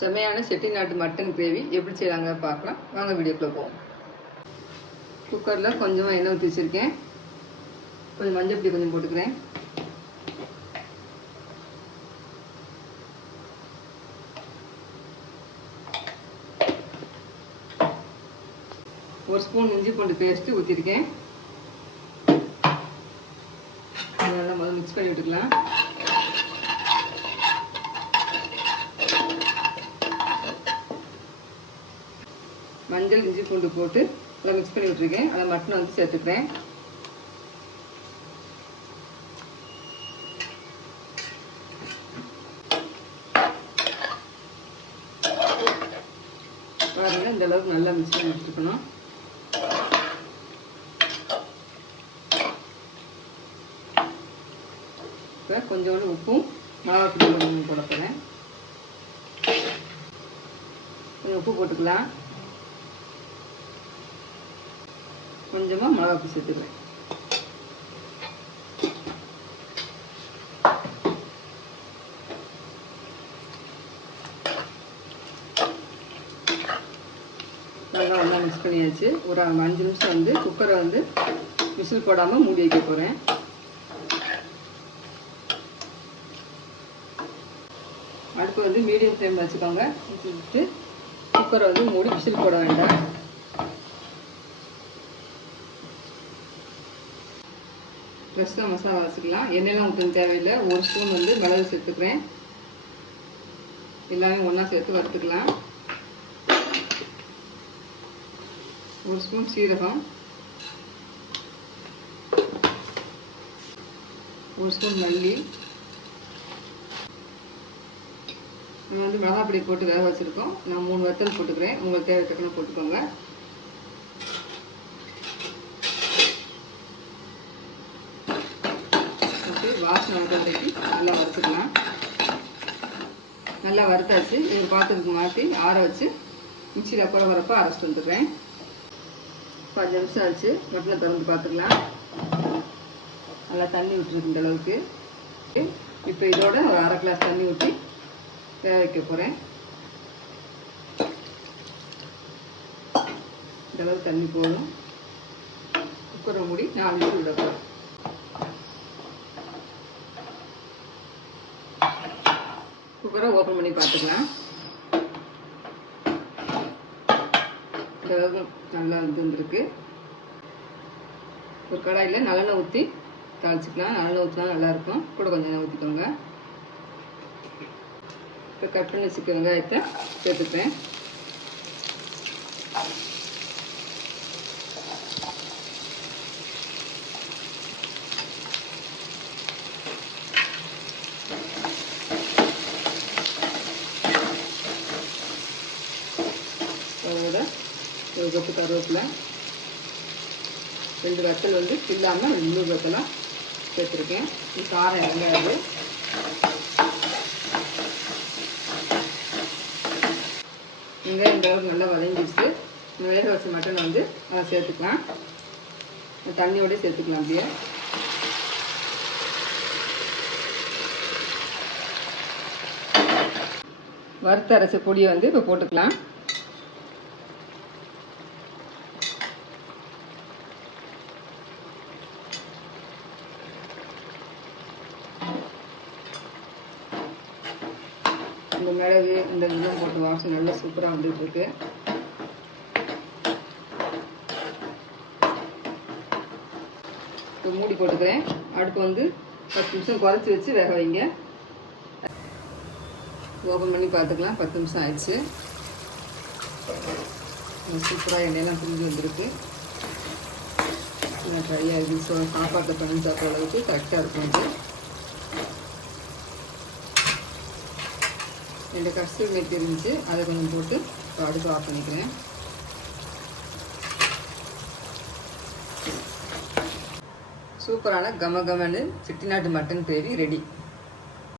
செமையான செட்டிநாட்டு mutton gravy எப்படி செய்யலாங்க பார்க்கலாம் வாங்க வீடியோக்குள்ள போவோம். குக்கரில் கொஞ்சமாக எண்ணெய் ஊற்றி வச்சுருக்கேன். கொஞ்சம் மஞ்சள் பொடி கொஞ்சம் போட்டுக்கிறேன். ஒரு ஸ்பூன் இஞ்சி பூண்டு பேஸ்ட்டு ஊற்றிருக்கேன். நல்லா முதல்ல மிக்ஸ் பண்ணி விட்டுக்கலாம். மஞ்சள் இஞ்சி பூண்டு போட்டு நல்லா மிக்ஸ் பண்ணி விட்டுருக்கேன். அதை மட்டன் வந்து சேர்த்துக்கிறேன். பாருங்க, இந்த அளவுக்கு நல்லா மிக்ஸ் பண்ணி விட்டுருக்கணும். இப்போ கொஞ்சோண்டு உப்பும் மிளகாத்தூள் கொஞ்சம் போட போகிறேன். கொஞ்சம் உப்பு போட்டுக்கலாம். கொஞ்சமாக மிளகாத்தூள் சேர்த்துக்கிறேன். நல்லா ஒன்றா மிக்ஸ் பண்ணியாச்சு. ஒரு 5 நிமிஷம் வந்து குக்கரை வந்து விசில் போடாமல் மூடி வைக்க போகிறேன். அடுப்பு வந்து மீடியம் ஃப்ளேமில் வச்சுக்கோங்க. வச்சுட்டு குக்கரை வந்து மூடி விசில் போட வேண்டாம். ஃப்ரெஷ்ஷாக மசாலா வச்சுக்கலாம். எண்ணெயெல்லாம் ஊற்றணும் தேவையில்லை. ஒரு ஸ்பூன் வந்து மிளகு சேர்த்துக்கிறேன். எல்லாமே ஒன்றா சேர்த்து வறுத்துக்கலாம். ஒரு ஸ்பூன் சீரகம், ஒரு ஸ்பூன் மல்லி. நம்ம வந்து மிளகாப்பொடி போட்டு வேக வச்சுருக்கோம். நான் 3 வத்தல் போட்டுக்கிறேன். உங்களுக்கு தேவை தக்கன போட்டுக்கோங்க. வாசனை வரைக்கும் நல்லா வறுத்துக்கலாம். நல்லா வறுத்தாச்சு. ஒரு பாத்திரத்துக்கு மாற்றி ஆற வச்சு மிக்சியில் குறவரப்போ அரைச்சிட்டு வந்துடுறேன். 5 நிமிஷம் ஆச்சு. மட்டனை திறந்து பார்த்துக்கலாம். நல்லா தண்ணி விட்டுருக்கு இந்த அளவுக்கு. இப்போ இதோட ஒரு 1/2 கிளாஸ் தண்ணி ஊற்றி வேக வைக்க போகிறேன். இந்த அளவுக்கு தண்ணி போதும். குக்கரை மூடி 4 நிமிஷம் விட போகிறேன். குக்கரை ஓப்பன் பண்ணி பார்த்துக்கலாம். இந்த அளவுக்கு நல்லா வந்துருக்கு. ஒரு கடாயில் நல்லெண்ணெய் ஊற்றி தாளிச்சிக்கலாம். நல்லெண்ணெய் ஊற்றினா நல்லாயிருக்கும். கூட கொஞ்சம் எண்ணெய் ஊற்றிக்கோங்க. இப்போ கட் பண்ணி வச்சுக்க வெங்காயத்தை சேர்த்துப்பேன். அதோட ஒரு கொத்து கருவேப்பிலை, 2 வத்தல் வந்து இல்லாமல் 2 வத்தலாக சேர்த்துருக்கேன். இது காரம் இறங்காது. வெங்காயம் இந்த அளவுக்கு நல்லா வதங்கிடுச்சு. வேக வச்ச மட்டனை வந்து அதை சேர்த்துக்கலாம். தண்ணியோடய சேர்த்துக்கலாம். அப்படியே வறுத்து அரைச்ச பொடியை வந்து இப்போ போட்டுக்கலாம். இந்த மிளகு இந்த இதெல்லாம் போட்டு வாசம் நல்லா சூப்பராக வந்துட்டு இருக்கு. இப்போ மூடி போட்டுக்கிறேன். அடுப்பு வந்து 10 நிமிஷம் குறைச்சி வச்சு வேக வைங்க. ஓப்பன் பண்ணி பார்த்துக்கலாம். 10 நிமிஷம் ஆயிடுச்சு. சூப்பராக எண்ணெயெல்லாம் பிரிஞ்சு வந்துருக்கு. ட்ரை ஆகிடுச்சு. சாப்பாட்டில் பண்ணி சாப்பிட்ற அளவுக்கு கரெக்டாக இருக்கும். இது 2 கஸ்தூரி மேத்தி இருந்துச்சு. அதை கொஞ்சம் போட்டு அடுப்பு ஆஃப் பண்ணிக்கிறேன். சூப்பரான கமகமன்னு செட்டிநாட்டு மட்டன் கிரேவி ரெடி.